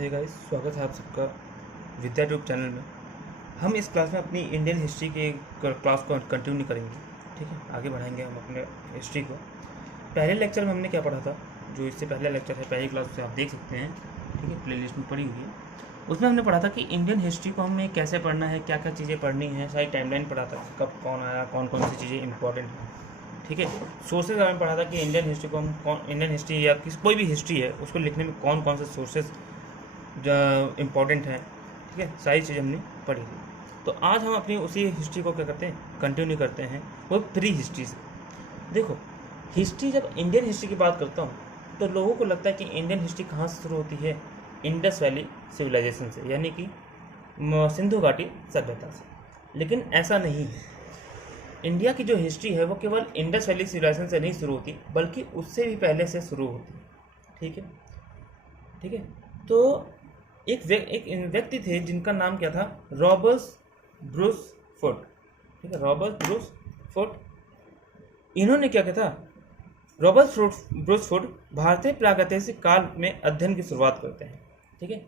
Hey guys, स्वागत है आप सबका विद्या ट्यूब चैनल में। हम इस क्लास में अपनी इंडियन हिस्ट्री के क्लास को कंटिन्यू करेंगे। ठीक है, आगे बढ़ाएंगे हम अपने हिस्ट्री को। पहले लेक्चर में हमने क्या पढ़ा था, जो इससे पहले लेक्चर है पहली क्लास से आप देख सकते हैं। ठीक है, प्लेलिस्ट में पड़ी हुई है। उसमें हमने पढ़ा था कि इंडियन हिस्ट्री को हमें कैसे पढ़ना है, क्या क्या चीज़ें पढ़नी है, सारी टाइमलाइन पढ़ा था, कब कौन आया, कौन कौन सी चीज़ें इंपॉर्टेंट हैं। ठीक है, सोर्सेज बारे में पढ़ा था कि इंडियन हिस्ट्री को हम इंडियन हिस्ट्री या कोई भी हिस्ट्री है उसको लिखने में कौन कौन से सोर्सेज इम्पॉर्टेंट है। ठीक है, सारी चीज़ें हमने पढ़ी थी। तो आज हम अपनी उसी हिस्ट्री को क्या करते हैं, कंटिन्यू करते हैं, वो प्री हिस्ट्री से। देखो, हिस्ट्री, जब इंडियन हिस्ट्री की बात करता हूँ तो लोगों को लगता है कि इंडियन हिस्ट्री कहाँ से शुरू होती है, इंडस वैली सिविलाइजेशन से, यानी कि सिंधु घाटी सभ्यता से। लेकिन ऐसा नहीं है। इंडिया की जो हिस्ट्री है वो केवल इंडस वैली सिविलाइजेशन से नहीं शुरू होती, बल्कि उससे भी पहले से शुरू होती है। ठीक है, ठीक है। तो एक व्यक्ति थे जिनका नाम क्या था, रॉबर्ट ब्रूस फुट। ठीक है, रॉबर्ट ब्रूस फुट। इन्होंने क्या किया था, रॉबर्ट ब्रूस फुट भारतीय प्रागैतिहासिक काल में अध्ययन की शुरुआत करते हैं। ठीक है,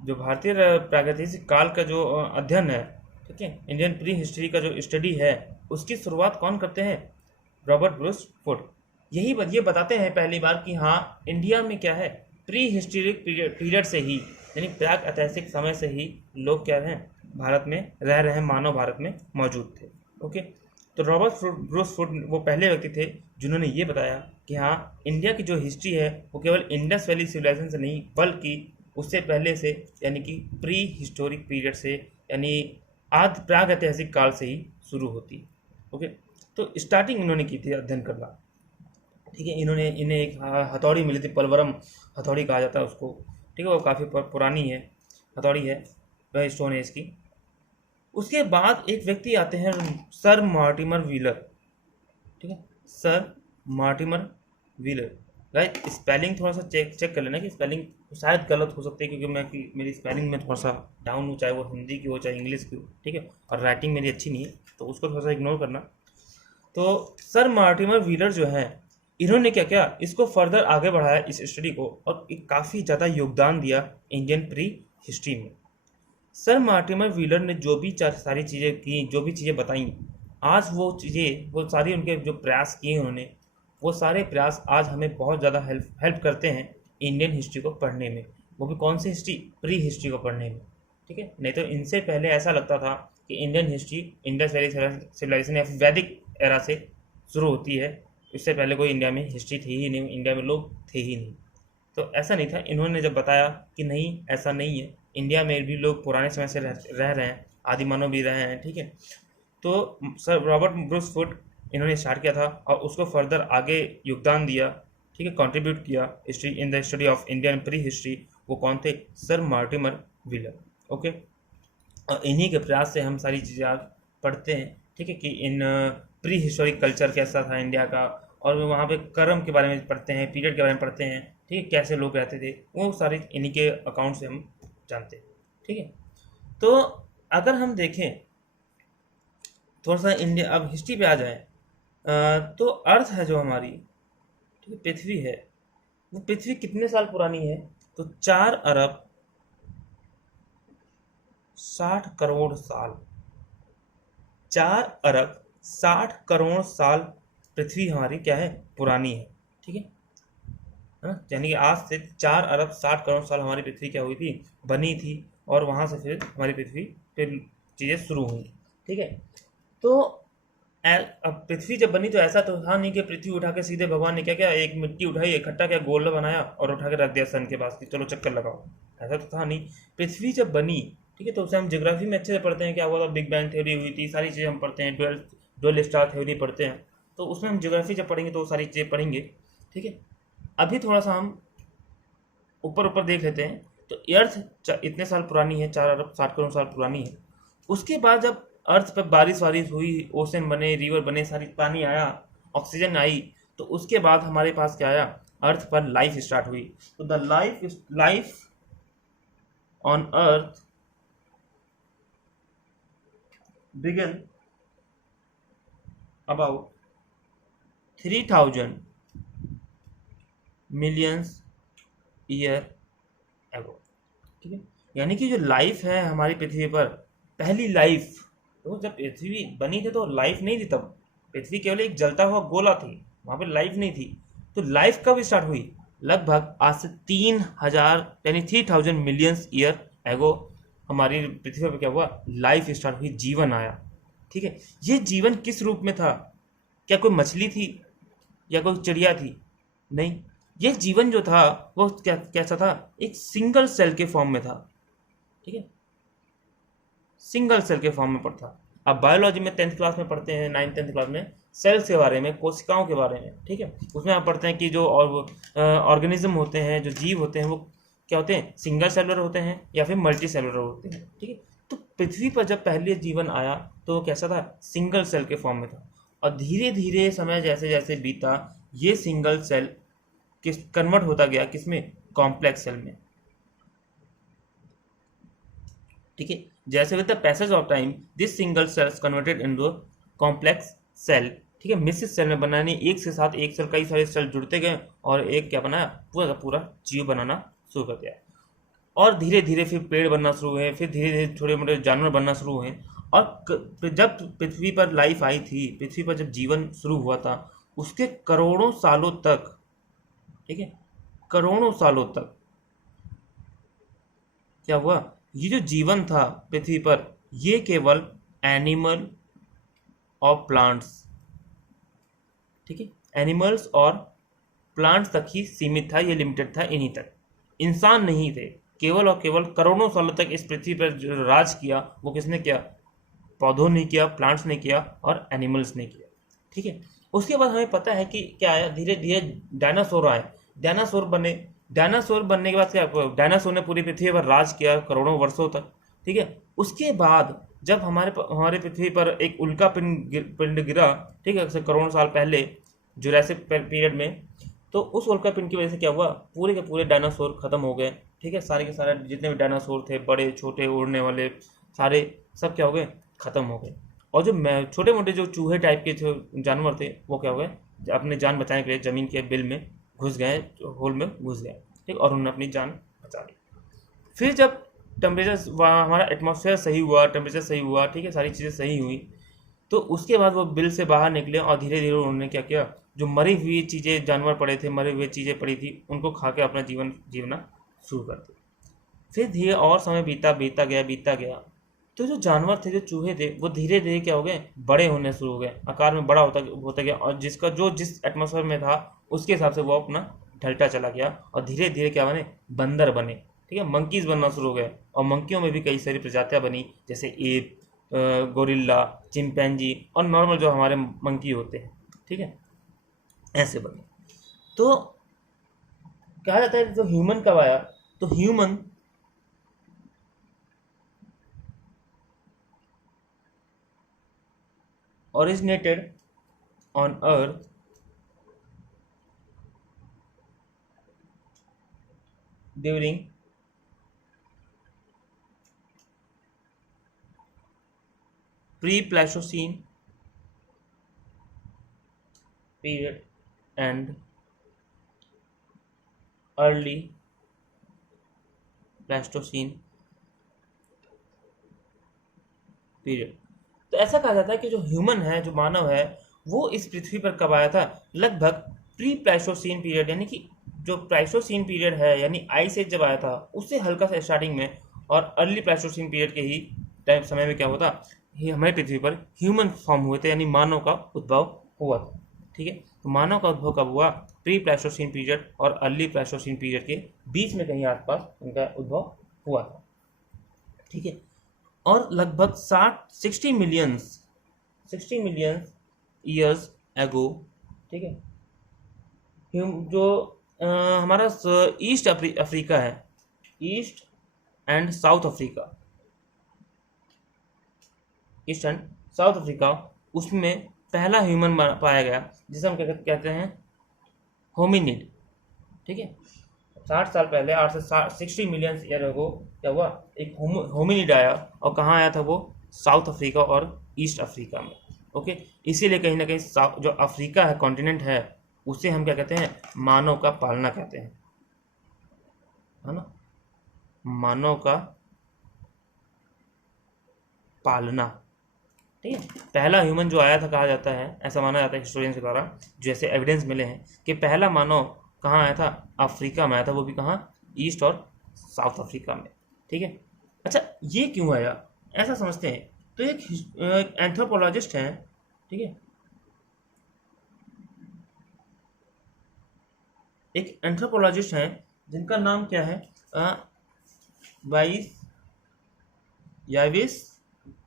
जो भारतीय प्रागैतिहासिक काल का जो अध्ययन है, ठीक है, इंडियन प्री हिस्ट्री का जो स्टडी है, उसकी शुरुआत कौन करते हैं, रॉबर्ट ब्रूस फुट। ये बताते हैं पहली बार कि हाँ, इंडिया में क्या है, प्री हिस्टोरिक पीरियड से ही, यानी प्राग ऐतिहासिक समय से ही लोग क्या हैं, भारत में रह रहे हैं, मानव भारत में मौजूद थे। ओके, तो रॉबर्ट ब्रूस फुट वो पहले व्यक्ति थे जिन्होंने ये बताया कि हाँ, इंडिया की जो हिस्ट्री है वो केवल इंडस वैली सिविलाइजेशन से नहीं, बल्कि उससे पहले से, यानी कि प्री हिस्टोरिक पीरियड से, यानी आदि प्राग ऐतिहासिक काल से ही शुरू होती है। ओके, तो स्टार्टिंग इन्होंने की थी अध्ययन करना। ठीक है, इन्हें एक हथौड़ी मिली थी, पलवरम हथौड़ी कहा जाता है उसको। ठीक है, वो काफ़ी पुरानी है, हथौड़ी है वह, स्टोन एज की। उसके बाद एक व्यक्ति आते हैं, सर मार्टिमर व्हीलर। ठीक है, sir Mortimer wheeler. Right, spelling थोड़ा सा चेक कर लेना कि स्पेलिंग शायद गलत हो सकती है, क्योंकि मेरी स्पेलिंग में थोड़ा सा डाउन हो, चाहे वो हिंदी की हो चाहे इंग्लिश की हो। ठीक है, और राइटिंग मेरी अच्छी नहीं है, तो उसको थोड़ा सा इग्नोर करना। तो सर मार्टिमर व्हीलर जो है, इन्होंने क्या किया, इसको फर्दर आगे बढ़ाया इस स्टडी को, और काफ़ी ज़्यादा योगदान दिया इंडियन प्री हिस्ट्री में। सर मार्टिमर व्हीलर ने जो भी सारी चीज़ें की, जो भी चीज़ें बताई, आज वो सारी उनके जो प्रयास किए उन्होंने, वो सारे प्रयास आज हमें बहुत ज़्यादा हेल्प करते हैं इंडियन हिस्ट्री को पढ़ने में। वो भी कौन सी हिस्ट्री, प्री हिस्ट्री को पढ़ने में। ठीक है, नहीं तो इनसे पहले ऐसा लगता था कि Indian history Indus valley civilization या फिर वैदिक एरा से शुरू होती है। इससे पहले कोई इंडिया में हिस्ट्री थी ही नहीं, इंडिया में लोग थे ही नहीं। तो ऐसा नहीं था। इन्होंने जब बताया कि नहीं, ऐसा नहीं है, इंडिया में भी लोग पुराने समय से रह रहे हैं, आदि मानव भी रहे हैं। ठीक है, तो सर रॉबर्ट ब्रूस फुट इन्होंने स्टार्ट किया था और उसको फर्दर आगे योगदान दिया। ठीक है, कंट्रीब्यूट किया history in the study of Indian pre history. वो कौन थे, सर मार्टिमर व्हीलर। ओके, और इन्हीं के प्रयास से हम सारी चीज़ें आज पढ़ते हैं। ठीक है, कि इन प्री हिस्टोरिक कल्चर कैसा था इंडिया का, और वहाँ पे कर्म के बारे में पढ़ते हैं, पीरियड के बारे में पढ़ते हैं। ठीक है, कैसे लोग रहते थे, वो सारे इन्हीं के अकाउंट से हम जानते हैं। ठीक है, तो अगर हम देखें थोड़ा सा इंडिया, अब हिस्ट्री पे आ जाए, तो अर्थ है जो हमारी, ठीक है, पृथ्वी है, वो पृथ्वी कितने साल पुरानी है, तो 4 अरब 60 करोड़ साल। 4 अरब 60 करोड़ साल पृथ्वी हमारी क्या है, पुरानी है। ठीक है ना, यानी कि आज से 4 अरब 60 करोड़ साल हमारी पृथ्वी क्या हुई थी, बनी थी, और वहां से फिर हमारी पृथ्वी पे चीज़ें शुरू हुई। ठीक है, तो अब पृथ्वी जब बनी तो ऐसा तो था नहीं कि पृथ्वी उठा के सीधे भगवान ने क्या किया, एक मिट्टी उठाई, इकट्ठा क्या गोला बनाया और उठा के रख दिया सन के पास कि चलो चक्कर लगाओ। ऐसा तो था नहीं। पृथ्वी जब बनी, ठीक है, तो उसे हम ज्योग्राफी में अच्छे से पढ़ते हैं, क्या हुआ था, बिग बैंग थ्योरी हुई थी, सारी चीज़ें हम पढ़ते हैं, डुअल स्टार थ्योरी पढ़ते हैं। तो उसमें हम ज्योग्राफी जब पढ़ेंगे तो वो सारी चीज़ें पढ़ेंगे। ठीक है, अभी थोड़ा सा हम ऊपर ऊपर देख लेते हैं। तो अर्थ इतने साल पुरानी है, 4 अरब 60 करोड़ साल पुरानी है। उसके बाद जब अर्थ पर बारिश वारिश हुई, ओशन बने, रिवर बने, सारी पानी आया, ऑक्सीजन आई, तो उसके बाद हमारे पास क्या आया, अर्थ पर लाइफ स्टार्ट हुई। तो the life on earth began about 3000 millions year ago. ठीक है। यानी कि जो लाइफ है हमारी पृथ्वी पर, पहली लाइफ, तो जब पृथ्वी बनी थी तो लाइफ नहीं थी, तब पृथ्वी केवल एक जलता हुआ गोला थी, वहां पर लाइफ नहीं थी। तो लाइफ कब स्टार्ट हुई? लगभग आज से 3000 यानी 3000 मिलियंस ईयर एगो हमारी पृथ्वी पर क्या हुआ? लाइफ स्टार्ट हुई, जीवन आया। ठीक है। ये जीवन किस रूप में था? क्या कोई मछली थी या कोई चिड़िया थी? नहीं, ये जीवन जो था वो कैसा था? एक सिंगल सेल के फॉर्म में था। ठीक है, सिंगल सेल के फॉर्म में पड़ता। अब बायोलॉजी में 10th क्लास में पढ़ते हैं, 9th-10th क्लास में सेल्स के बारे में, कोशिकाओं के बारे में। ठीक है, उसमें आप पढ़ते हैं कि जो ऑर्गेनिज्म होते हैं, जो जीव होते हैं, वो क्या होते हैं? सिंगल सेलुलर होते हैं या फिर मल्टी सेलुलर होते हैं। ठीक है, तो पृथ्वी पर जब पहले जीवन आया तो वो कैसा था? सिंगल सेल के फॉर्म में था। और धीरे धीरे समय जैसे जैसे बीता, ये सिंगल सेल किस कन्वर्ट होता गया, किसमें? कॉम्प्लेक्स सेल में। ठीक है, जैसे with the passage of time this single cells converted into complex cell. ठीक है, मिश्रित सेल में बनाने, एक से साथ एक सेल, कई सारे सेल जुड़ते गए और एक क्या बनाया? पूरा का पूरा जीव बनाना शुरू कर दिया। और धीरे धीरे फिर पेड़ बनना शुरू हुए, फिर धीरे धीरे छोटे मोटे जानवर बनना शुरू हुए। और जब पृथ्वी पर लाइफ आई थी, पृथ्वी पर जब जीवन शुरू हुआ था, उसके करोड़ों सालों तक, ठीक है, करोड़ों सालों तक क्या हुआ? ये जो जीवन था पृथ्वी पर, ये केवल एनिमल और प्लांट्स, ठीक है, एनिमल्स और प्लांट्स तक ही सीमित था, ये लिमिटेड था इन्हीं तक। इंसान नहीं थे। केवल और केवल करोड़ों सालों तक इस पृथ्वी पर जो राज किया वो किसने किया? पौधों ने किया, प्लांट्स ने किया और एनिमल्स ने किया। ठीक है, उसके बाद हमें पता है कि क्या आया? धीरे धीरे डायनासोर आए, डायनासोर बने। डायनासोर बनने के बाद क्या? डायनासोर ने पूरी पृथ्वी पर राज किया करोड़ों वर्षों तक। ठीक है, उसके बाद जब हमारे पृथ्वी पर एक उल्का पिंड गिरा, ठीक है, करोड़ों साल पहले, जुरासिक पीरियड में, तो उस उल्का पिंड की वजह से क्या हुआ? पूरे के पूरे डायनासोर खत्म हो गए। ठीक है, सारे के सारे जितने भी डायनासोर थे, बड़े छोटे उड़ने वाले, सारे सब क्या हो गए? खत्म हो गए। और जो छोटे मोटे जो चूहे टाइप के जो जानवर थे, वो क्या हो गए? अपनी जान बचाने के लिए जमीन के बिल में घुस गए, होल में घुस गए। ठीक, और उन्होंने अपनी जान बचा ली। फिर जब टेम्परेचर, हमारा एटमॉस्फेयर सही हुआ, टेम्परेचर सही हुआ, ठीक है, सारी चीज़ें सही हुई, तो उसके बाद वो बिल से बाहर निकले और धीरे धीरे उन्होंने क्या किया? जो मरी हुई चीज़ें, जानवर पड़े थे, मरी हुई चीज़ें पड़ी थी, उनको खा के अपना जीवन जीवना शुरू कर दिया। फिर धीरे और समय बीता गया, तो जो जानवर थे, जो चूहे थे, वो धीरे धीरे क्या हो गए? बड़े होने शुरू हो गए, आकार में बड़ा होता गया। और जिसका जो जिस एटमॉस्फेयर में था उसके हिसाब से वो अपना ढलता चला गया और धीरे धीरे क्या बने? बंदर बने। ठीक है, मंकीज बनना शुरू हो गए। और मंकियों में भी कई सारी प्रजातियां बनी, जैसे एप, गोरिल्ला, चिंपैंजी और नॉर्मल जो हमारे मंकी होते हैं। ठीक है, ऐसे बने। तो कहा जाता है जो ह्यूमन कब आया? तो human originated on earth during pre-Pleistocene period and early Pleistocene period। तो ऐसा कहा जाता है कि जो ह्यूमन है, जो मानव है, वो इस पृथ्वी पर कब आया था? लगभग प्री प्लाइस्टोसीन पीरियड, यानी कि जो प्लाइस्टोसीन पीरियड है, यानी आइस एज जब आया था उससे हल्का सा स्टार्टिंग में, और अर्ली प्लाइस्टोसीन पीरियड के ही टाइम समय में क्या होता? ये हमारी पृथ्वी पर ह्यूमन फॉर्म हुए थे, यानी मानव का उद्भव हुआ था। ठीक है, तो मानव का उद्भव कब हुआ? प्री प्लाइस्टोसीन पीरियड और अर्ली प्लाइस्टोसीन पीरियड के बीच में कहीं आसपास उनका उद्भव हुआ था। ठीक है, और लगभग 60 मिलियन ईयर्स एगो, ठीक है, जो हमारा ईस्ट अफ्रीका है, east and south Africa, east and south Africa, उसमें पहला ह्यूमन पाया गया, जिसे हम कहते हैं होमिनिड। ठीक है, 60 साल पहले, 8 से 60 मिलियन ईयर अगो क्या हुआ? एक होमिनिड आया। और कहाँ आया था वो? साउथ अफ्रीका और ईस्ट अफ्रीका में। ओके, इसीलिए कहीं ना कहीं जो अफ्रीका है, कॉन्टिनेंट है, उसे हम क्या कहते हैं? मानव का पालना कहते हैं, है ना। मानव का पालना। ठीक है, पहला ह्यूमन जो आया था कहा जाता है, ऐसा माना जाता है हिस्टोरियंस के द्वारा, जैसे एविडेंस मिले हैं कि पहला मानव कहाँ आया था, अफ्रीका में आया था, वो भी कहाँ, ईस्ट और साउथ अफ्रीका में। ठीक है, अच्छा ये क्यों आया ऐसा समझते हैं। तो एक एंथ्रोपोलॉजिस्ट हैं, ठीक है, एक एंथ्रोपोलॉजिस्ट हैं जिनका नाम क्या है, वाइस याविस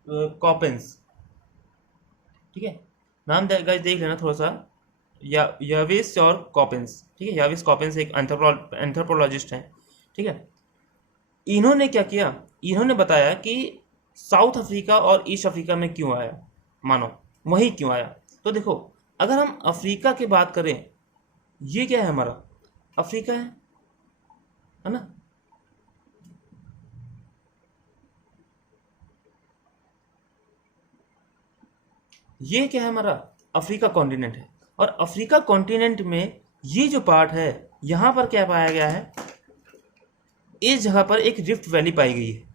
कॉपेंस। ठीक है, नाम गाइस देख लेना थोड़ा सा, याविस और कॉपेंस। ठीक है, याविस कॉपेंस एक एंथ्रोपोलॉजिस्ट हैं। ठीक है, इन्होंने क्या किया, इन्होंने बताया कि साउथ अफ्रीका और ईस्ट अफ्रीका में क्यों आया मानो, वहीं क्यों आया। तो देखो, अगर हम अफ्रीका की बात करें, ये क्या है, हमारा अफ्रीका है ना, ये क्या है, हमारा अफ्रीका कॉन्टिनेंट है। और अफ्रीका कॉन्टिनेंट में ये जो पार्ट है, यहाँ पर क्या पाया गया है, इस जगह पर एक रिफ्ट वैली पाई गई है।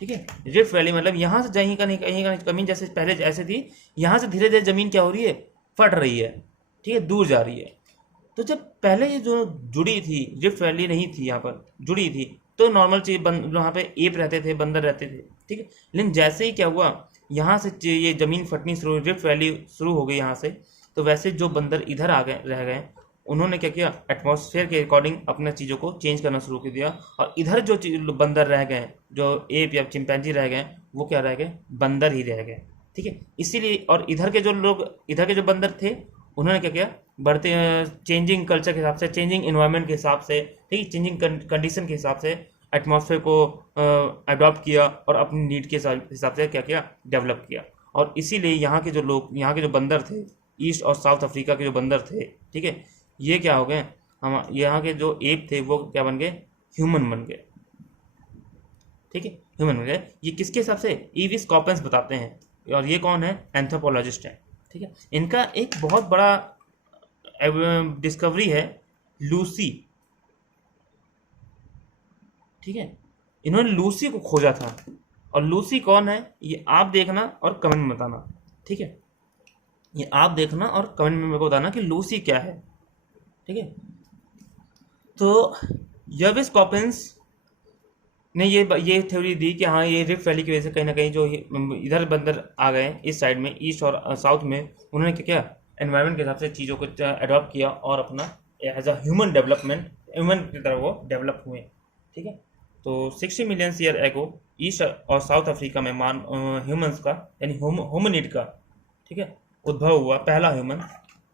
ठीक है, रिफ्ट वैली मतलब यहाँ से कहीं का जमीन जैसे पहले ऐसे थी, यहाँ से धीरे धीरे जमीन क्या हो रही है, फट रही है। ठीक है, दूर जा रही है। तो जब पहले ये जो जुड़ी थी, रिफ्ट वैली नहीं थी, यहाँ पर जुड़ी थी, तो नॉर्मल चीज वहाँ पे एप रहते थे, बंदर रहते थे। ठीक है, लेकिन जैसे ही क्या हुआ, यहाँ से ये ज़मीन फटनी शुरू हुई, रिफ्ट वैली शुरू हो गई यहाँ से, तो वैसे जो बंदर इधर आ गए, रह गए, उन्होंने क्या किया, एटमॉस्फेयर के अकॉर्डिंग अपने चीज़ों को चेंज करना शुरू कर दिया। और इधर जो बंदर रह गए, जो एप या चिंपैंजी रह गए, वो क्या रह गए, बंदर ही रह गए। ठीक है, इसीलिए, और इधर के जो लोग, इधर के जो बंदर थे, उन्होंने क्या किया, बढ़ते चेंजिंग कल्चर के हिसाब से, चेंजिंग इन्वायरमेंट के हिसाब से, ठीक है, चेंजिंग कंडीशन के हिसाब से एटमॉस्फेयर को अडॉप्ट किया और अपनी नीड के हिसाब से क्या किया, डेवलप किया। और इसीलिए यहाँ के जो लोग, यहाँ के जो बंदर थे, ईस्ट और साउथ अफ्रीका के जो बंदर थे, ठीक है, ये क्या हो गए, हम यहाँ के जो एप थे वो क्या बन गए, ह्यूमन बन गए। ठीक है, ह्यूमन बन गए। ये किसके हिसाब से, ईविस कॉपेंस बताते हैं, और ये कौन है, एंथ्रोपोलॉजिस्ट है। ठीक है, इनका एक बहुत बड़ा डिस्कवरी है, लूसी। ठीक है, इन्होंने लूसी को खोजा था, और लूसी कौन है ये आप देखना और कमेंट में बताना। ठीक है, ये आप देखना और कमेंट में मेरे को बताना कि लूसी क्या है। ठीक है, तो यविस कॉपेंस ने ये थ्योरी दी कि हाँ, ये रिफ्ट वैली की वजह से कहीं ना कहीं जो इधर बंदर आ गए इस साइड में, ईस्ट और साउथ में, उन्होंने क्या किया, एनवायरनमेंट के हिसाब से चीज़ों को अडॉप्ट किया और अपना as a human development, human की तरह वो डेवलप हुए। ठीक है, तो 60 मिलियन ईयर एगो ईस्ट और साउथ अफ्रीका में ह्यूमंस का, यानी होमिनिड का, ठीक है, उद्भव हुआ, पहला ह्यूमन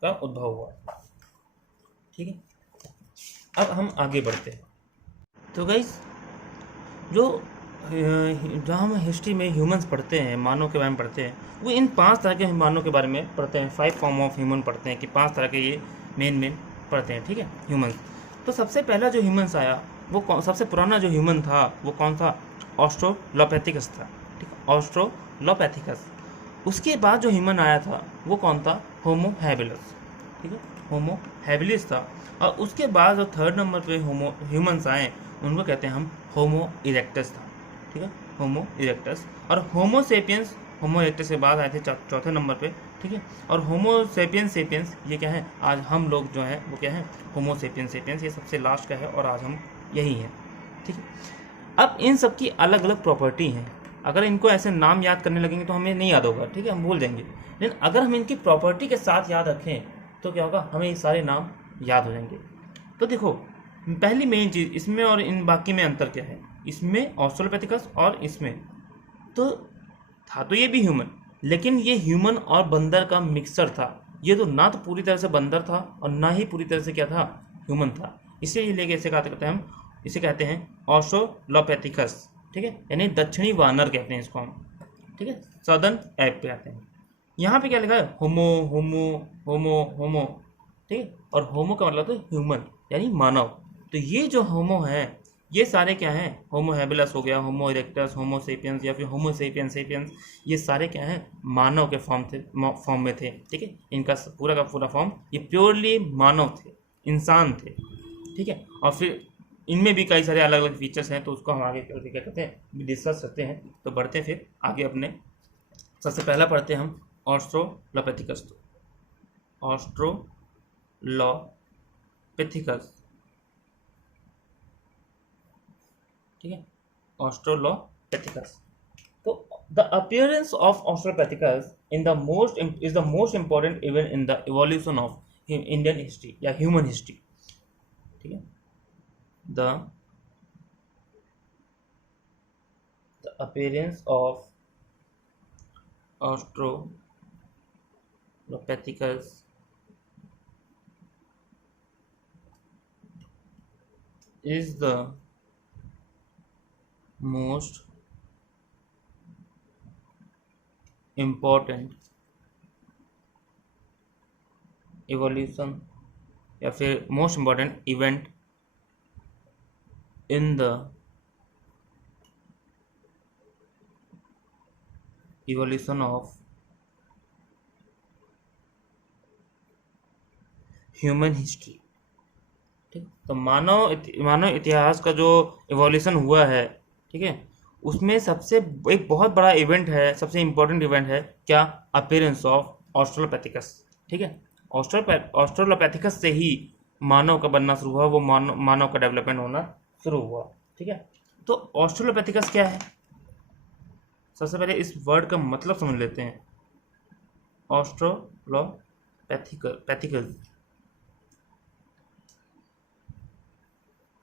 का उद्भव हुआ। ठीक है, अब हम आगे बढ़ते हैं। तो गाइस, जो हम हिस्ट्री में ह्यूमंस पढ़ते हैं, मानव के बारे में पढ़ते हैं, वो इन 5 तरह के मानव के बारे में पढ़ते हैं, 5 फॉर्म ऑफ ह्यूमन पढ़ते हैं, कि 5 तरह के ये मेन पढ़ते हैं। ठीक है, ह्यूमंस। तो सबसे पहला जो ह्यूमंस आया, वो सबसे पुराना जो ह्यूमन था वो कौन था, ऑस्ट्रोलोपैथिकस था। ठीक है, ऑस्ट्रोलोपैथिकस। उसके बाद जो ह्यूमन आया था वो कौन था, होमो हैबिलिस। ठीक है, होमो हैबिलिस था। और उसके बाद जो 3rd नंबर पे ह्यूमंस आए, उनको कहते हैं हम होमो इरेक्टस था। ठीक है, होमो इरेक्टस। और होमो सेपियंस, होमो इरेक्टस के बाद आए थे 4थे नंबर पे। ठीक है, और होमो सेपियंस ये क्या है, आज हम लोग जो है वो क्या है, होमो सेपियंस, ये सबसे लास्ट का है, और आज हम यही हैं। ठीक है, अब इन सब की अलग अलग प्रॉपर्टी हैं। अगर इनको ऐसे नाम याद करने लगेंगे तो हमें नहीं याद होगा, ठीक है, हम भूल जाएंगे। लेकिन अगर हम इनकी प्रॉपर्टी के साथ याद रखें तो क्या होगा, हमें ये सारे नाम याद हो जाएंगे। तो देखो, पहली मेन चीज़ इसमें और इन बाकी में अंतर क्या है, इसमें ऑस्ट्रोलोपैथिकस और इसमें तो था तो ये भी ह्यूमन, लेकिन ये ह्यूमन और बंदर का मिक्सचर था। ये तो ना तो पूरी तरह से बंदर था और ना ही पूरी तरह से क्या था, ह्यूमन था। इसीलिए लेके इसे कहते हैं हम, इसे कहते हैं ऑस्ट्रोलोपैथिकस। ठीक है, यानी दक्षिणी वानर कहते हैं इसको हम। ठीक है, सदर्न एप कहते हैं। यहाँ पे क्या लिखा है, होमो होमो होमो होमो। ठीक है, और होमो का मतलब तो ह्यूमन यानी मानव। तो ये जो होमो है, ये सारे क्या हैं, होमो हैबिलस हो गया, होमो इरेक्टस, होमो सेपियंस या फिर होमो सेपियंस, ये सारे क्या हैं, मानव के फॉर्म में थे। ठीक है, इनका पूरा का पूरा फॉर्म, ये प्योरली मानव थे, इंसान थे। ठीक है, और फिर इनमें भी कई सारे अलग अलग फीचर्स हैं, तो उसको हम आगे करके क्या करते हैं, डिस्कस करते हैं। तो बढ़ते हैं फिर आगे अपने। सबसे पहला पढ़ते हैं हम ऑस्ट्रोलोपिथेकस। ऑस्ट्रोलोपिथेकस, ठीक है, ऑस्ट्रोलोपिथेकस। तो the appearance of Australopithecus is the most important event in the evolution of Indian history या ह्यूमन हिस्ट्री, ठीक है। The appearance of Australopithecus is the most important evolution या फिर most important event in the evolution of human history, ठीक। तो मानव इतिहास का जो इवोल्यूशन हुआ है, ठीक है, उसमें सबसे एक बहुत बड़ा इवेंट है, सबसे इम्पोर्टेंट इवेंट है क्या, अपीयरेंस ऑफ ऑस्ट्रोलोपिथेकस, ठीक है। ऑस्ट्रोलोपिथेकस से ही मानव का बनना शुरू हुआ, वो मानव का डेवलपमेंट होना शुरू हुआ, ठीक है। तो ऑस्ट्रोलोपिथेकस क्या है, सबसे पहले इस वर्ड का मतलब समझ लेते हैं। ऑस्ट्रोलोपिथेकस,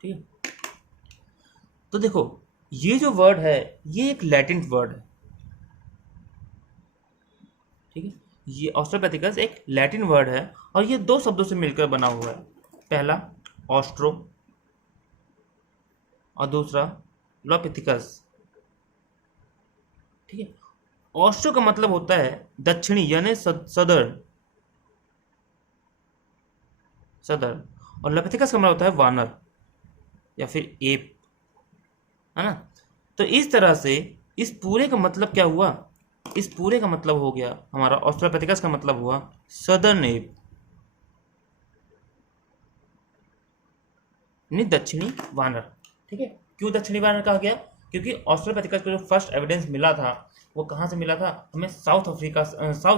ठीक है। तो देखो ये जो वर्ड है ये एक लैटिन वर्ड है, ठीक है। ये ऑस्ट्रोलोपिथेकस एक लैटिन वर्ड है और ये दो शब्दों से मिलकर बना हुआ है। पहला ऑस्ट्रो और दूसरा लोपिथेकस, ठीक है। ऑस्ट्रो का मतलब होता है दक्षिणी यानी सदर्न, और लोपिथेकस का मतलब होता है वानर या फिर एप, है ना। तो इस तरह से इस पूरे का मतलब क्या हुआ, इस पूरे का मतलब हो गया हमारा ऑस्ट्रोलोपिथेकस का मतलब हुआ सदर्न एप, यानी दक्षिणी वानर, ठीक है। क्यों दक्षिणी वानर कहा गया, क्योंकि ऑस्ट्रोलोपिथेकस को जो फर्स्ट एविडेंस मिला था वो कहाँ से मिला था, हमें साउथ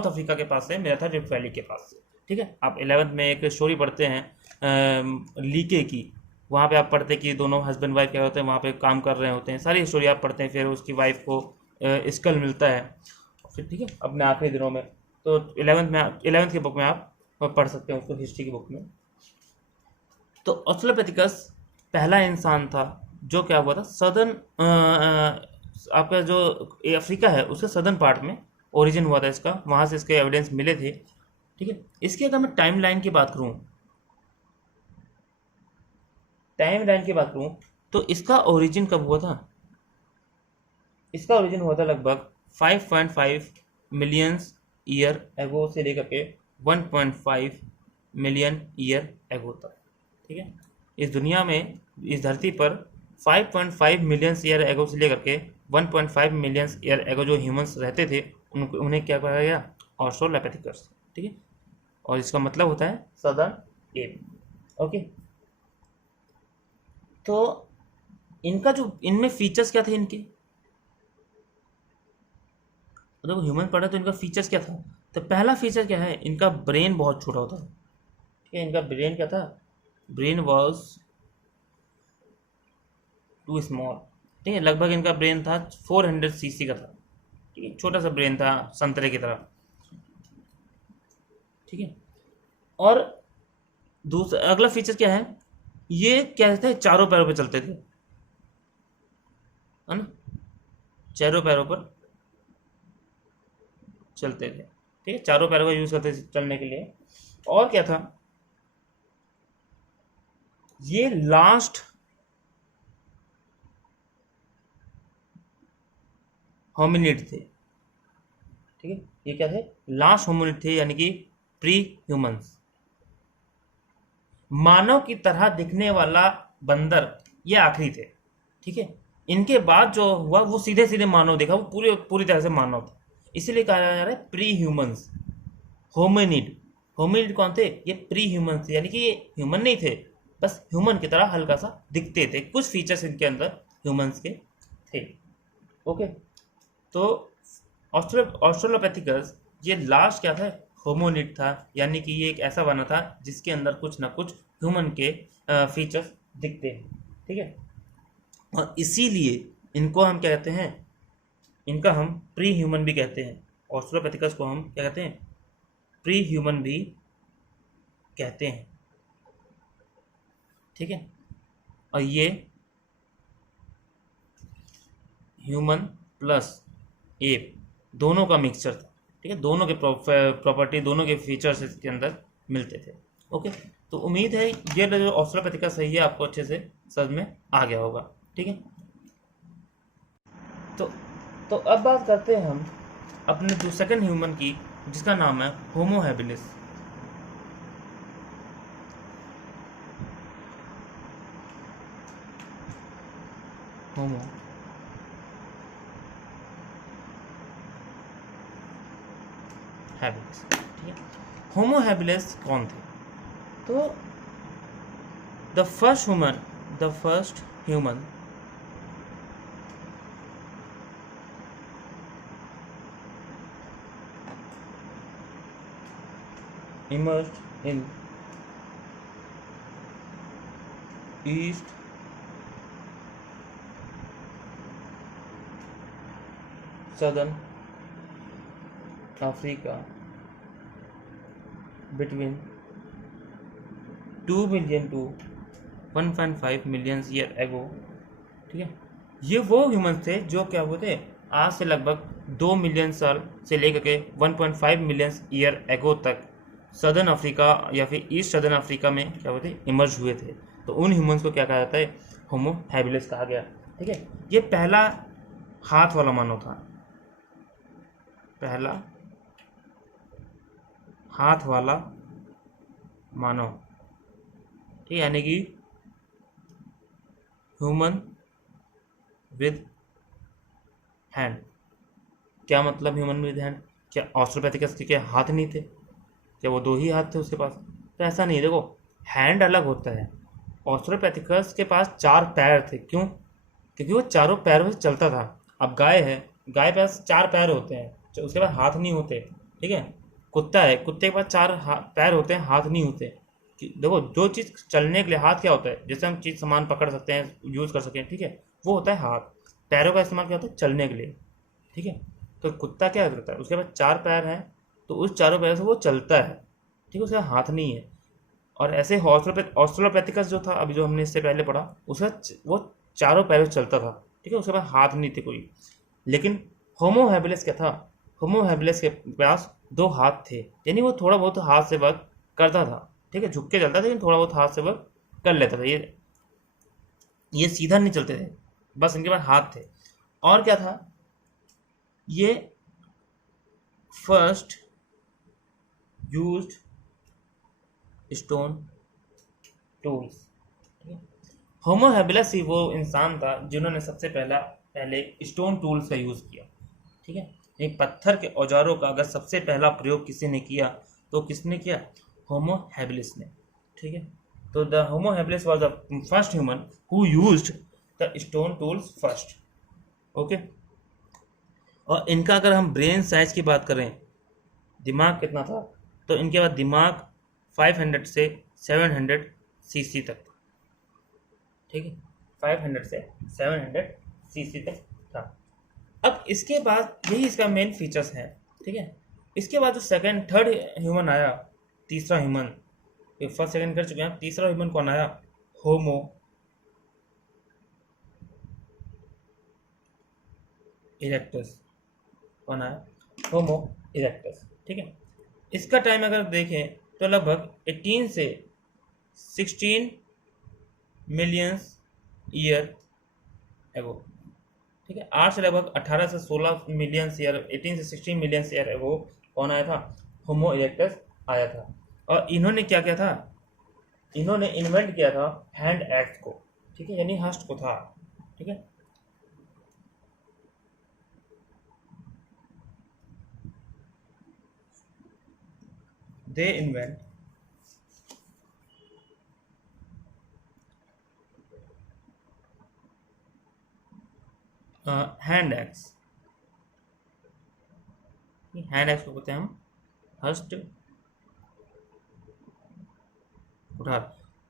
अफ्रीका के पास से मिला था, रिफ्ट वैली के पास से, ठीक है। आप 11th में एक स्टोरी पढ़ते हैं लीके की, वहाँ पे आप पढ़ते हैं कि दोनों हस्बैंड वाइफ क्या होते हैं वहाँ पे काम कर रहे होते हैं, सारी स्टोरी आप पढ़ते हैं। फिर उसकी वाइफ को स्कल मिलता है फिर, ठीक है, अपने आखिरी दिनों में। तो 11th की बुक में आप पढ़ सकते हैं उसको, हिस्ट्री की बुक में। तो ऑस्ट्रोलोपिथेकस पहला इंसान था जो क्या हुआ था, सदर्न आपका जो अफ्रीका है उसके सदर्न पार्ट में ओरिजिन हुआ था इसका, वहाँ से इसके एविडेंस मिले थे, ठीक है। इसकी अगर मैं टाइमलाइन की बात करूँ, तो इसका ओरिजिन कब हुआ था, इसका ओरिजिन हुआ था लगभग 5.5 मिलियन ईयर एगो से लेकर के 1.5 मिलियन ईयर एगो तक, ठीक है। इस दुनिया में, इस धरती पर 5.5 मिलियन ईयर एगो से लेकर के 1.5 मिलियन ईयर एगो जो ह्यूमंस रहते थे उन्हें क्या कहा गया, ऑस्ट्रोलोपिथेकस, ठीक है। और इसका मतलब होता है सदर्न एप, ओके। तो इनका जो इनमें फीचर्स क्या थे इनके, देखो ह्यूमन पढ़ा तो इनका फीचर्स क्या था। तो पहला फीचर क्या है, इनका ब्रेन बहुत छोटा होता है, ठीक है। इनका ब्रेन क्या था, ब्रेन वॉज टू स्मॉल, ठीक है। लगभग इनका ब्रेन था 400 सीसी का था, ठीक है, छोटा सा ब्रेन था संतरे की तरह, ठीक है। और दूसरा अगला फीचर क्या है, ये क्या थे, चारों पैरों पे चलते थे, है ना, चारों पैरों पर चलते थे, ठीक है, चारों पैरों का यूज करते थे चलने के लिए। और क्या था, ये लास्ट होमिनिड थे, ठीक है। ये क्या थे, लास्ट होमिनिड थे, यानी कि प्री ह्यूमंस, मानव की तरह दिखने वाला बंदर ये आखिरी थे, ठीक है। इनके बाद जो हुआ वो सीधे सीधे मानव देखा, वो पूरी तरह से मानव था, इसीलिए कहा जा रहा है प्री ह्यूमंस। होमिनिड कौन थे, ये प्री ह्यूमंस थे, यानी कि ये ह्यूमन नहीं थे बस ह्यूमन की तरह हल्का सा दिखते थे, कुछ फीचर्स इनके अंदर ह्यूमंस के थे। ओके, तो ऑस्ट्रेलोपैथिकस ये लास्ट क्या था, होमोनिड था, यानी कि ये एक ऐसा बना था जिसके अंदर कुछ ना कुछ ह्यूमन के फीचर्स दिखते हैं। ठीक है, और इसीलिए इनको हम क्या कहते हैं, इनका हम प्री ह्यूमन भी कहते हैं। ऑस्ट्रेलोपैथिकस को हम क्या कहते हैं, प्री ह्यूमन भी कहते हैं। ठीक है, और ये ह्यूमन प्लस एप दोनों का मिक्सचर था। ठीक है, दोनों के प्रॉपर्टी, दोनों के फीचर्स इसके अंदर मिलते थे। ओके, तो उम्मीद है ये जो ऑस्ट्रेलोपैथिकस है ये आपको अच्छे से समझ में आ गया होगा। ठीक है, तो तो अब बात करते हैं हम अपने जो सेकंड ह्यूमन की, जिसका नाम है होमो हैबिलिस। Homo habilis. ठीक है, होमो हैबिलिस कौन थे? तो the first human emerged in East Southern Africa between 2 million to 1.5 million year ago. ठीक है, ये वो ह्यूमंस थे जो क्या हुए थे, आज से लगभग 2 मिलियन साल से लेकर के 1.5 मिलियन ईयर एगो तक सदर्न अफ्रीका या फिर ईस्ट सदर्न अफ्रीका में क्या हुए थे, इमर्ज हुए थे। तो उन ह्यूमंस को क्या कहा जाता है, होमो हैबिलिस कहा गया। ठीक है, ये पहला हाथ वाला मानव था, पहला हाथ वाला मानव। ठीक, यानी कि ह्यूमन विद हैंड। क्या मतलब ह्यूमन विद हैंड? क्या ऑस्ट्रोपैथिकस के क्या हाथ नहीं थे? क्या वो 2 ही हाथ थे उसके पास? तो ऐसा नहीं है, देखो हैंड अलग होता है। ऑस्ट्रोपैथिकस के पास 4 पैर थे। क्यों? क्योंकि वो चारों पैरों से चलता था। अब गाय है, गाय के पास 4 पैर होते हैं, उसके पास हाथ नहीं होते। ठीक है, कुत्ता है, कुत्ते के पास 4 पैर होते हैं, हाथ नहीं होते। देखो जो चीज़ चलने के लिए हाथ क्या होता है, जैसे हम चीज़ सामान पकड़ सकते हैं, यूज़ कर सकते हैं, ठीक है, वो होता है हाथ। पैरों का इस्तेमाल क्या होता है, चलने के लिए। ठीक है, तो कुत्ता क्या करता है, उसके पास 4 पैर हैं, तो उस चारों पैर से वो चलता है। ठीक है, उसका हाथ नहीं है। और ऐसे ऑस्ट्रोलोपैथिकस जो था, अभी जो हमने इससे पहले पढ़ा, उसका वो चारों पैरों से चलता था। ठीक है, उसके पास हाथ नहीं थे कोई। लेकिन होमो हैबिलिस क्या था, होमो हैबिलिस के पास 2 हाथ थे, यानी वो थोड़ा बहुत हाथ से वर्क करता था। ठीक है, झुक के चलता था, लेकिन थोड़ा बहुत हाथ से वर्क कर लेता था। ये सीधा नहीं चलते थे, बस इनके पास हाथ थे। और क्या था, ये first used stone tools. Homo habilis ही वो इंसान था जिन्होंने सबसे पहले स्टोन टूल्स का यूज़ किया। ठीक है, एक पत्थर के औजारों का अगर सबसे पहला प्रयोग किसी ने किया तो किसने किया, होमो हैबिलिस ने। ठीक है, तो the Homo habilis was the first human who used the stone tools first. Okay, और इनका अगर हम ब्रेन साइज की बात करें, दिमाग कितना था, तो इनके पास दिमाग 500 से 700 सीसी तक था। ठीक है, 500 से 700 सीसी तक था। अब इसके बाद यही इसका मेन फीचर्स है। ठीक है, इसके बाद जो सेकंड थर्ड ह्यूमन आया, तीसरा ह्यूमन, फर्स्ट सेकंड कर चुके हैं, तीसरा ह्यूमन कौन आया, होमो इरेक्टस। कौन आया, होमो इरेक्टस। ठीक है, इसका टाइम अगर देखें तो लगभग 18 से 16 मिलियंस ईयर एगो। ठीक है, 8 से लगभग 18 से 16 मिलियन ईयर, 18 से 16 मिलियन ईयर एगो कौन आया था, होमो इरेक्टस आया था। और इन्होंने क्या किया था, इन्होंने इन्वेंट किया था हैंड एक्ट को। ठीक है, यानी हस्त को था। ठीक है, they invent hand axe, hand axe को कहते हैं हम हस्त कुठार।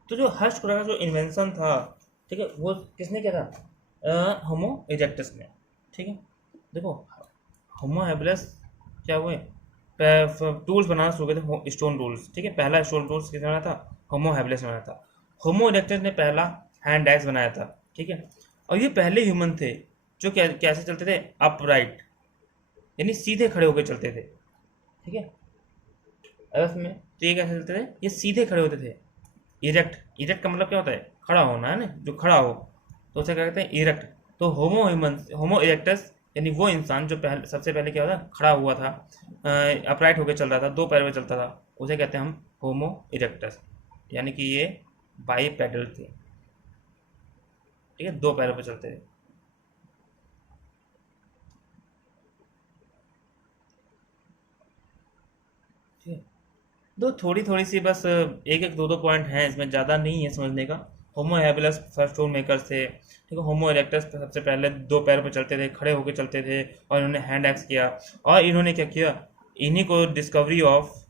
तो जो हस्त कुठार का जो इन्वेंशन था, ठीक है, वो किसने किया था? होमो इरेक्टस ने। ठीक है, देखो होमो हैबिलस क्या हुए, टूल्स बनाना शुरू किए थे, स्टोन टूल्स। ठीक है, पहला स्टोन टूल्स किसने बनाया था? होमो हैबिलस ने बनाया था। होमो इरेक्टस ने पहला हैंड एक्स बनाया था। ठीक है, और ये पहले ह्यूमन थे जो कैसे चलते थे? अपराइट, यानी सीधे खड़े होकर चलते थे। ठीक है, अर्थ में तो ये कैसे चलते थे? ये सीधे खड़े होते थे। इरेक्ट, इरेक्ट का मतलब क्या होता है? खड़ा होना है ना, जो खड़ा हो, तो उसे क्या कहते हैं? इरेक्ट। तो होमो ह्यूमन, होमो इरेक्टस यानी वो इंसान जो पहले सबसे पहले क्या होता खड़ा हुआ था, अपराइट होकर चल रहा था, दो पैर में चलता था, उसे कहते हैं हम होमो इरेक्टस। यानी कि ये बाई पैडल थे। ठीक है, दो पैरों पर चलते थे। ठीक है, दो थोड़ी थोड़ी सी बस एक एक दो दो पॉइंट हैं इसमें, ज़्यादा नहीं है समझने का। होमो हैबिलस फर्स्ट टूल मेकर्स थे। ठीक है, होमो इरेक्टस सबसे पहले दो पैर पर चलते थे, खड़े होकर चलते थे, और इन्होंने हैंड एक्स किया। और इन्होंने क्या किया? इन्हीं को डिस्कवरी ऑफ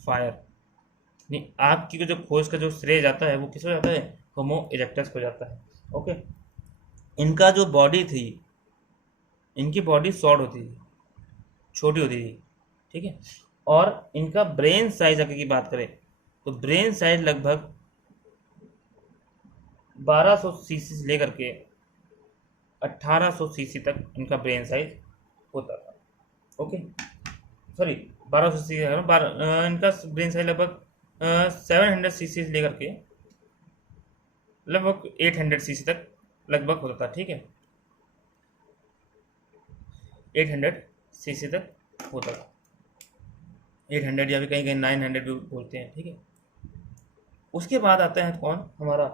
फायर, नहीं, आग की जो खोज का जो श्रेय जाता है वो किसको जाता है? होमो इरेक्टस को जाता है। ओके, इनका जो बॉडी थी, इनकी बॉडी शॉर्ट होती थी, छोटी होती थी। ठीक है, और इनका ब्रेन साइज अगर की बात करें तो ब्रेन साइज लगभग 1200 सीसी से लेकर के 1800 सीसी तक इनका ब्रेन साइज होता था। ओके, सॉरी, 1200 सीसी, इनका ब्रेन साइज लगभग 700 सीसी से लेकर के लगभग 800 सीसी तक लगभग होता था। ठीक है, 800 सीसी तक होता था। 800 या फिर कहीं कहीं 900 भी बोलते हैं। ठीक है, उसके बाद आता है कौन हमारा?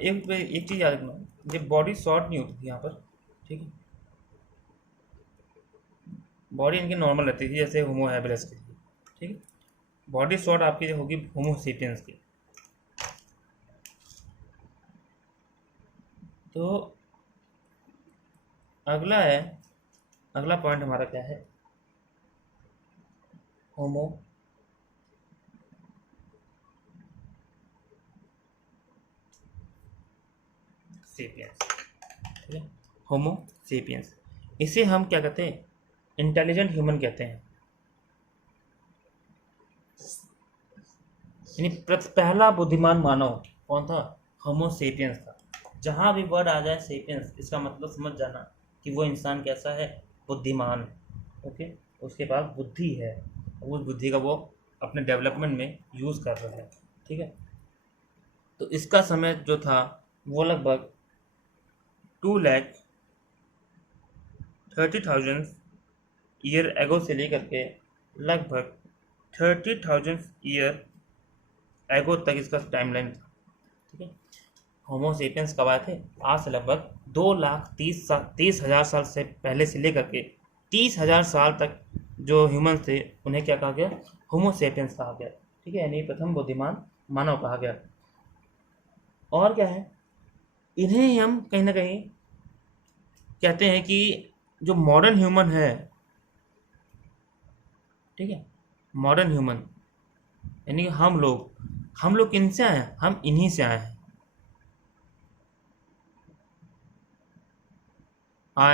एक चीज़ याद रखना, ये बॉडी शॉर्ट नहीं होती थी यहाँ पर। ठीक है, बॉडी इनकी नॉर्मल रहती थी जैसे होमो हैबिलस की थी। ठीक है, बॉडी शॉर्ट आपकी जो होगी होमो सेपियंस की। तो अगला है, अगला पॉइंट हमारा क्या है? होमो सेपियंस। ठीक है, होमो सेपियंस, इसे हम क्या कहते हैं? इंटेलिजेंट ह्यूमन कहते हैं। यानी पहला बुद्धिमान मानव कौन था? होमो सेपियंस था। जहाँ भी वर्ड आ जाए सेपियंस, इसका मतलब समझ जाना कि वो इंसान कैसा है? बुद्धिमान। ओके, उसके पास बुद्धि है, उस बुद्धि का वो अपने डेवलपमेंट में यूज़ कर रहा है। ठीक है, तो इसका समय जो था वो लगभग 2,30,000 ईयर एगो से लेकर के लगभग 30,000 ईयर एगो तक इसका टाइमलाइन था। ठीक है, होमोसेपियंस कब आए थे? आज से लगभग 2,30,000 साल से पहले से लेकर के 30,000 साल तक जो ह्यूमंस थे उन्हें क्या कहा गया? होमोसेपियंस कहा गया। ठीक है, यानी प्रथम बुद्धिमान मानव कहा गया। और क्या है, इन्हें हम कहीं ना कहीं कहते हैं कि जो मॉडर्न ह्यूमन है, ठीक है, मॉडर्न ह्यूमन यानी कि हम लोग किनसे आए हैं? हम इन्हीं से आए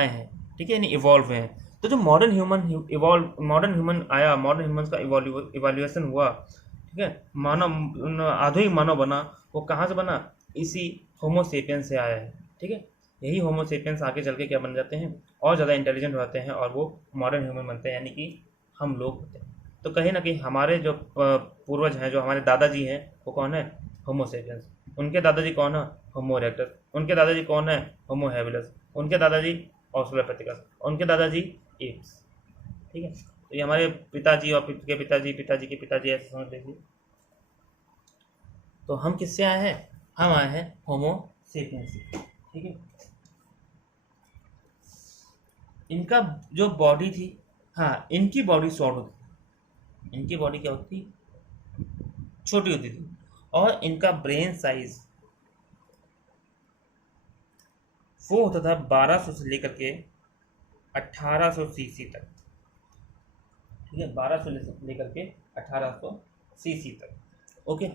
हैं। ठीक है, यानी इवॉल्व हुए हैं। तो जो मॉडर्न ह्यूमन आया, मॉडर्न ह्यूमन का इवोल्यूशन हुआ। ठीक है, मानव आधुनिक मानव बना, वो कहाँ से बना? इसी होमोसेपियंस से आया है। ठीक है, यही होमोसेपियंस आगे चल के क्या बन जाते हैं? और ज़्यादा इंटेलिजेंट हो जाते हैं, और वो मॉडर्न ह्यूमन बनते हैं, यानी कि हम लोग होते हैं। तो कहीं ना कहीं हमारे जो पूर्वज हैं, जो हमारे दादाजी हैं, वो कौन है? होमोसेपियंस। उनके दादाजी कौन है? होमो इरेक्टस। उनके दादाजी कौन है? होमो हैबिलस। उनके दादाजी ऑस्ट्रेलोपिथेकस। उनके दादाजी एप्स। ठीक है, तो ये हमारे पिताजी और के पिताजी, पिताजी के पिताजी, ऐसे समझ लीजिए। तो हम किससे आए हैं? हम आए हैं होमो सेपियंस से। ठीक है, इनका जो बॉडी थी, हाँ, इनकी बॉडी शॉर्ट होती, इनकी बॉडी क्या होती? छोटी होती थी, और इनका ब्रेन साइज वो होता था 1200 से लेकर के 1800 सीसी तक। ठीक है, 1200 से लेकर के 1800 सीसी तक। ओके,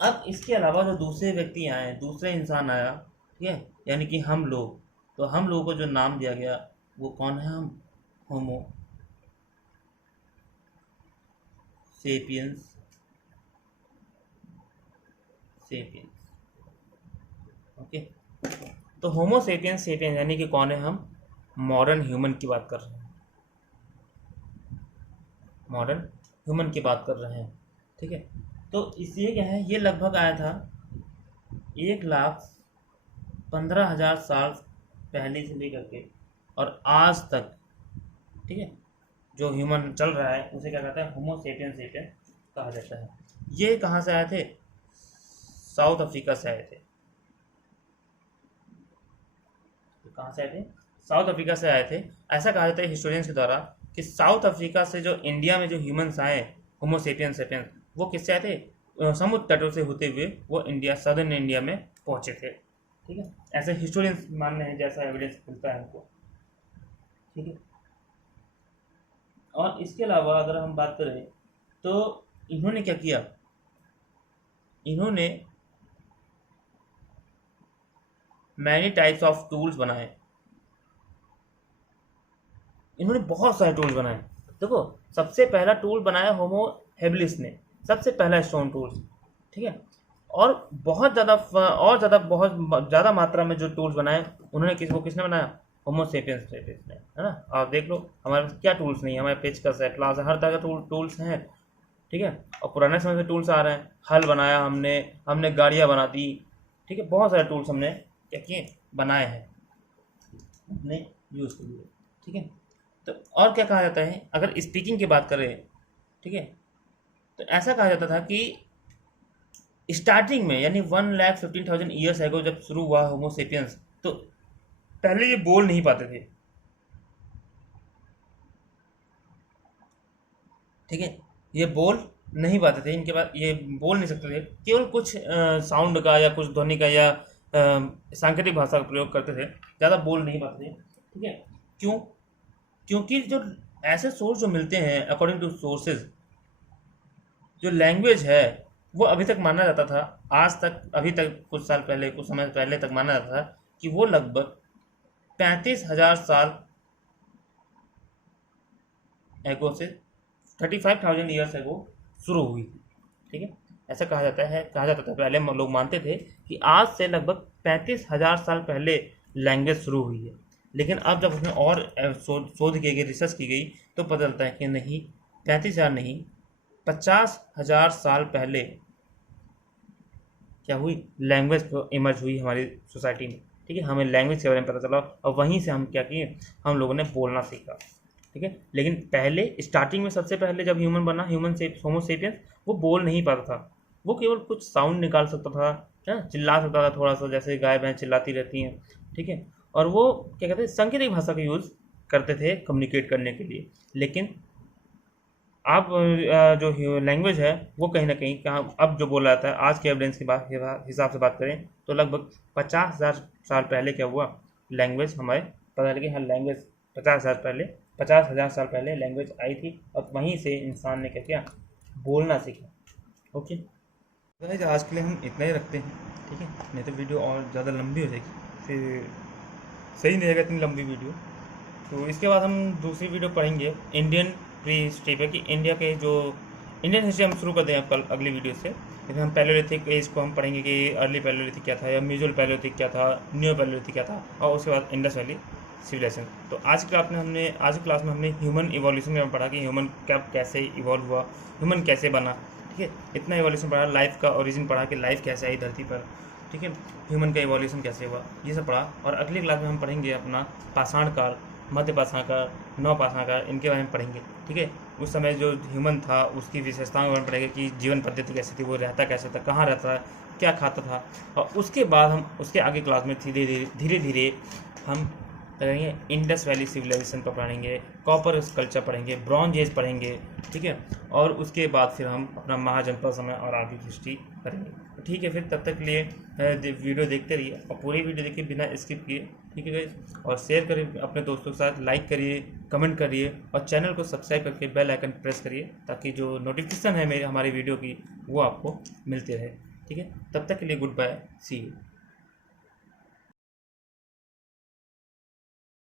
अब इसके अलावा जो दूसरे व्यक्ति आए, दूसरे इंसान आया, ठीक है, यानी कि हम लोग, तो हम लोगों को जो नाम दिया गया वो कौन है? हम होमो सेपियंस ओके, तो होमो सेपियंस यानी कि कौन है? हम मॉडर्न ह्यूमन की बात कर रहे हैं, मॉडर्न ह्यूमन की बात कर रहे हैं। ठीक है, तो इसलिए क्या है, ये लगभग आया था 1,15,000 साल पहले से लेकर के और आज तक। ठीक है, जो ह्यूमन चल रहा है उसे क्या कहता है? होमो सेपियंस कहा जाता है। ये कहाँ से आए थे? साउथ अफ्रीका से आए थे। तो कहाँ से आए थे? साउथ अफ्रीका से आए थे। ऐसा कहा जाता है हिस्टोरियंस के द्वारा कि साउथ अफ्रीका से जो इंडिया में जो ह्यूमंस आए, होमो सेपियंस वो किससे आए थे? समुद्र तटों से होते हुए वो इंडिया, सदर्न इंडिया में पहुंचे थे। ठीक है, ऐसे हिस्टोरियंस मान रहे हैं, जैसा एविडेंस मिलता है हमको। ठीक है, और इसके अलावा अगर हम बात करें तो इन्होंने क्या किया? इन्होंने मैनी टाइप्स ऑफ टूल्स बनाए। इन्होंने बहुत सारे टूल्स बनाए। देखो, सबसे पहला टूल बनाया होमो हेबिलिस ने, सबसे पहला स्टोन टूल्स। ठीक है, और बहुत ज़्यादा मात्रा में जो टूल्स बनाए उन्होंने किसने बनाया? होमो सेपियंस ने, है ना। आप देख लो हमारे पास क्या टूल्स नहीं है, हमारे पेचकस है, प्लास है, हर तरह का टूल्स हैं। ठीक है, और पुराने समय से टूल्स आ रहे हैं। हल बनाया हमने गाड़ियाँ बना दी। ठीक है, बहुत सारे टूल्स हमने क्या किए? बनाए हैं, अपने यूज़ के लिए। ठीक है, तो और क्या कहा जाता है अगर स्पीकिंग की बात करें? ठीक है, तो ऐसा कहा जाता था कि स्टार्टिंग में, यानी 1,15,000 ईयर्स एगो जब शुरू हुआ होमो सेपियंस, तो पहले ये बोल नहीं पाते थे। ठीक है, ये बोल नहीं पाते थे, इनके पास ये बोल नहीं सकते थे, केवल कुछ साउंड का या कुछ ध्वनि का या सांकेतिक भाषा का प्रयोग करते थे, ज़्यादा बोल नहीं पाते थे। ठीक है, क्यों? क्योंकि जो ऐसे सोर्स जो मिलते हैं, अकॉर्डिंग टू सोर्सेज, जो लैंग्वेज है वो अभी तक माना जाता था, आज तक, अभी तक कुछ साल पहले, कुछ समय पहले तक माना जाता था कि वो लगभग 35,000 साल एगो से 35,000 ईयर्स एगो शुरू हुई। ठीक है, ऐसा कहा जाता था, पहले लोग मानते थे कि आज से लगभग 35,000 साल पहले लैंग्वेज शुरू हुई है। लेकिन अब जब उसमें और शोध की गई, रिसर्च की गई, तो पता चलता है कि नहीं, 35,000 नहीं, 50,000 साल पहले क्या हुई? लैंग्वेज इमर्ज हुई हमारी सोसाइटी में। ठीक है, हमें लैंग्वेज के बारे में पता चला और वहीं से हम क्या किए? हम लोगों ने बोलना सीखा। ठीक है, लेकिन पहले स्टार्टिंग में सबसे पहले जब ह्यूमन बना, होमो सेपियंस, वो बोल नहीं पाता था, वो केवल कुछ साउंड निकाल सकता था, है, चिल्ला सकता था थोड़ा सा, जैसे गाय भैंस चिल्लाती रहती हैं। ठीक है, और वो क्या कहते हैं, सांकेतिक भाषा का यूज़ करते थे कम्युनिकेट करने के लिए। लेकिन अब जो लैंग्वेज है वो कहीं ना कहीं कहाँ अब जो बोला जाता है, आज के एविडेंस के हिसाब से बात करें तो लगभग 50,000 साल पहले क्या हुआ? लैंग्वेज हमारे पता लगे, हाँ, लैंग्वेज 50,000 साल पहले लैंग्वेज आई थी, और वहीं से इंसान ने क्या किया? बोलना सीखा। ओके गाइस, आज के लिए हम इतना ही रखते हैं। ठीक है, नहीं तो वीडियो और ज़्यादा लंबी हो जाएगी, फिर सही नहीं रहेगा इतनी लंबी वीडियो। तो इसके बाद हम दूसरी वीडियो पढ़ेंगे इंडियन प्री हिस्ट्री पे, कि इंडिया के जो इंडियन हिस्ट्री हम शुरू कर दें कल अगली वीडियो से। लेकिन हम पैलेलिथिक एज को हम पढ़ेंगे कि अर्ली पैलेलिथिक क्या था, या म्यूजुअल पैलेलिथिक क्या था, न्यू पैलेलिथिक क्या था, और उसके बाद इंडस वैली सिविलाइजेशन। तो आज की क्लास में हमने ह्यूमन इवोल्यूशन में पढ़ा कि ह्यूमन कब कैसे इवॉल्व हुआ, ह्यूमन कैसे बना। ठीक है, इतना इवोल्यूशन पढ़ा, लाइफ का ओरिजिन पढ़ा कि लाइफ कैसे आई धरती पर। ठीक है, ह्यूमन का इवोल्यूशन कैसे हुआ, ये सब पढ़ा। और अगली क्लास में हम पढ़ेंगे अपना पाषाण काल, मध्य पाषाण काल, नव पाषाण काल, इनके बारे में पढ़ेंगे। ठीक है, उस समय जो ह्यूमन था उसकी विशेषताओं के बारे में पढ़ेंगे कि जीवन पद्धति कैसी थी, वो रहता कैसे था, कहाँ रहता था, क्या खाता था। और उसके बाद हम उसके आगे क्लास में धीरे धीरे हम पढ़ेंगे इंडस वैली सिविलाइजेशन पर पढ़ेंगे, कॉपर कल्चर पढ़ेंगे, ब्रॉन्ज एज पढ़ेंगे। ठीक है, और उसके बाद फिर हम अपना महाजनपद समय और आगे की हिस्ट्री करेंगे। तो ठीक है, फिर तब तक के लिए वीडियो देखते रहिए और पूरी वीडियो देखिए बिना स्किप किए, ठीक है गाइस। और शेयर करिए अपने दोस्तों के साथ, लाइक करिए, कमेंट करिए और चैनल को सब्सक्राइब करके बेल आइकन प्रेस करिए ताकि जो नोटिफिकेशन है मेरे हमारी वीडियो की वो आपको मिलते रहे, ठीक है। तब तक के लिए गुड बाय, सी यू।